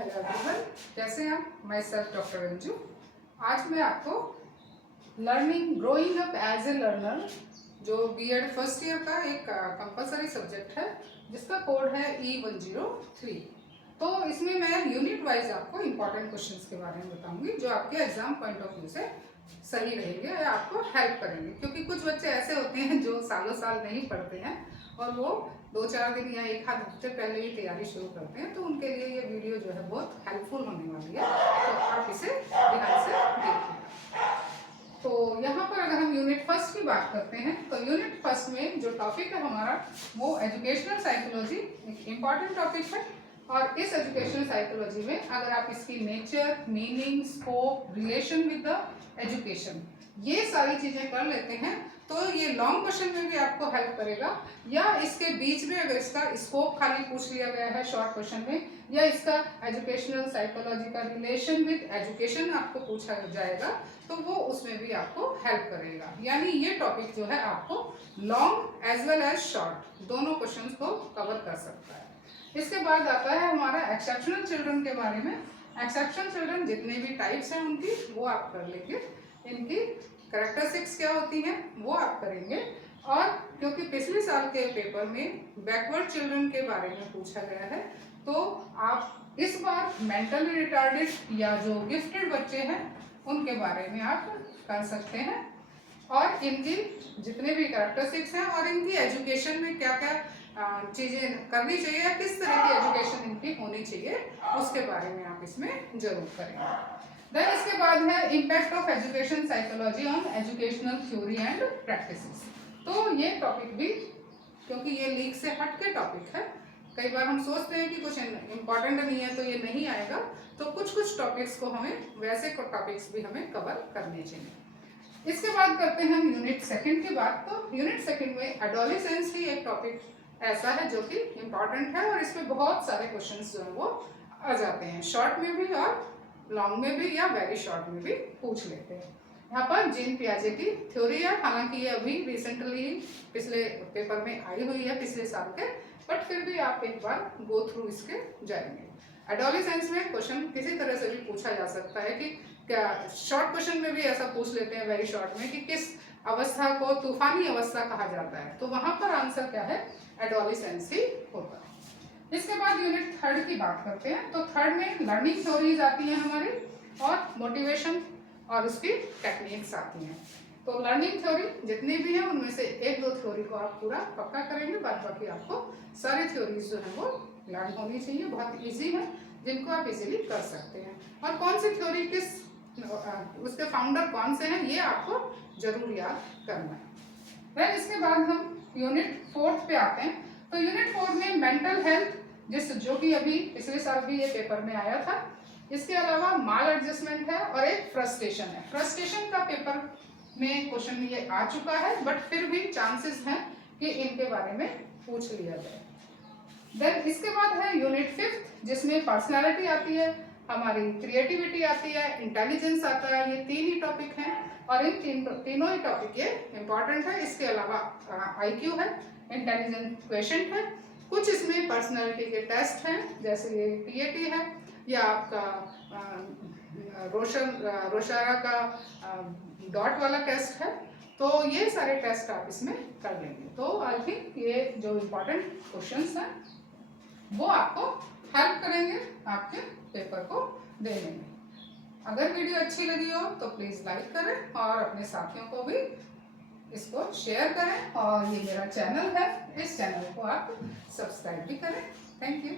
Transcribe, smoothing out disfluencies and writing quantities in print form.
Hello everyone, कैसे हैं आप? Myself doctor Ranju. आज मैं आपको learning growing up as a learner, जो बीएड फर्स्ट ईयर का एक कंपलसरी सब्जेक्ट है, जिसका कोड है E103। तो इसमें मैं यूनिट वाइज आपको इम्पॉर्टेंट क्वेश्चंस के बारे में बताऊंगी, जो आपके एग्जाम पॉइंट ऑफ व्यू से सही रहेंगे या आपको हेल्प करेंगे। क्योंकि कुछ बच्चे ऐसे होते हैं जो सालों साल नहीं पढ़ते हैं और वो 2-4 दिन या एक आध हफ्ते पहले ही तैयारी शुरू करते हैं, तो उनके लिए ये वीडियो जो है बहुत हेल्पफुल होने वाली है। तो आप इसे ध्यान से देखिए। तो यहाँ पर अगर हम यूनिट फर्स्ट की बात करते हैं, तो यूनिट फर्स्ट में जो टॉपिक है हमारा, वो एजुकेशनल साइकोलॉजी एक इम्पॉर्टेंट टॉपिक है। और इस एजुकेशनल साइकोलॉजी में अगर आप इसकी nature, meaning, scope, relation with the education, ये सारी चीजें कर लेते हैं, तो ये लॉन्ग क्वेश्चन में भी आपको हेल्प करेगा। या इसके बीच में अगर इसका स्कोप खाली पूछ लिया गया है शॉर्ट क्वेश्चन में, या इसका एजुकेशनल साइकोलॉजी का रिलेशन विद एजुकेशन आपको पूछा जाएगा, तो वो उसमें भी आपको हेल्प करेगा। यानी ये टॉपिक जो है आपको long as well as short दोनों क्वेश्चंस को कवर कर सकता है। इसके बाद आता है हमारा एक्सेप्शनल चिल्ड्रन के बारे में। एक्सेप्शनल चिल्ड्रन जितने भी टाइप्स हैं उनकी, वो आप कर लेंगे। इनकी कैरेक्टरिस्टिक्स क्या होती हैं वो आप करेंगे। और क्योंकि पिछले साल के पेपर में बैकवर्ड चिल्ड्रन के बारे में पूछा गया है, तो आप इस बार मेंटली रिटार्डेड या जो गिफ्टेड बच्चे हैं उनके बारे में आप कर सकते हैं। और इनकी जितने भी कैरेक्टरिस्टिक्स हैं और इनकी एजुकेशन में क्या क्या चीज़ें करनी चाहिए या किस तरह की एजुकेशन इनकी होनी चाहिए, उसके बारे में आप इसमें जरूर करेंगे। देन इसके बाद है impact of education psychology on educational theory and practices. तो ये टॉपिक भी, क्योंकि ये लीक से हट के टॉपिक है, कई बार हम सोचते हैं कि कुछ इम्पॉर्टेंट नहीं है तो ये नहीं आएगा, तो कुछ कुछ टॉपिक्स को हमें, वैसे टॉपिक्स भी हमें कवर करने चाहिए। इसके बाद करते हैं हम यूनिट सेकंड की बात। तो यूनिट सेकंड में एडोलेसेंस ही एक टॉपिक ऐसा है जो कि इम्पॉर्टेंट है, और इसमें बहुत सारे क्वेश्चंस जो है वो आ जाते हैं, शॉर्ट में भी और लॉन्ग में भी या वेरी शॉर्ट में भी पूछ लेते हैं। यहाँ पर जीन पियाजे की थ्योरी है, हालांकि ये अभी रिसेंटली पिछले पेपर में आई हुई है पिछले साल के, बट फिर भी आप एक बार गो थ्रू इसके जाएंगे। एडोलेसेंस में क्वेश्चन किसी तरह से भी पूछा जा सकता है कि क्या, शॉर्ट क्वेश्चन में भी ऐसा पूछ लेते हैं वेरी शॉर्ट में, कि किस अवस्था को तूफानी अवस्था कहा जाता है, तो वहां पर आंसर क्या है, एडोलेसेंस ही होता है। इसके बाद यूनिट थर्ड की बात करते हैं। तो थर्ड में लर्निंग थ्योरीज आती हैं हमारी, और मोटिवेशन और उसकी टेक्निक्स आती हैं। तो लर्निंग थ्योरी जितनी भी है उनमें से 1-2 थ्योरी को आप पूरा पक्का करेंगे, बाद बाकी आपको सारी थ्योरीज जो है वो लर्न होनी चाहिए। बहुत इजी है, जिनको आप इजीली कर सकते हैं। और कौन सी थ्योरी किस, उसके फाउंडर कौन से हैं, ये आपको जरूर याद करना है। फिर इसके बाद हम यूनिट फोर्थ पे आते हैं। तो यूनिट 4 में मेंटल हेल्थ, जो कि अभी पिछले साल भी ये पेपर में आया था, इसके अलावा माल एडजस्टमेंट है और एक फ्रस्ट्रेशन है। फ्रस्ट्रेशन का पेपर में क्वेश्चन ये आ चुका है, बट फिर भी चांसेस हैं कि इनके बारे में पूछ लिया जाए। देन इसके बाद है यूनिट 5, जिसमें पर्सनालिटी आती है, हमारी क्रिएटिविटी आती है, इंटेलिजेंस आता है। ये 3 ही टॉपिक हैं, और इन तीनों ही टॉपिक ये इंपॉर्टेंट है। इसके अलावा IQ है, इंटेलिजेंस क्वेश्चन है, कुछ इसमें पर्सनालिटी के टेस्ट हैं, जैसे ये PAT है, या आपका रोशारा का डॉट वाला टेस्ट है। तो ये सारे टेस्ट आप इसमें कर लेंगे। तो आई थिंक ये जो इम्पोर्टेंट क्वेश्चंस हैं वो आपको हेल्प करेंगे आपके पेपर को देने में। अगर वीडियो अच्छी लगी हो तो प्लीज़ लाइक करें और अपने साथियों को भी इसको शेयर करें। और ये मेरा चैनल है, इस चैनल को आप सब्सक्राइब भी करें। Thank you.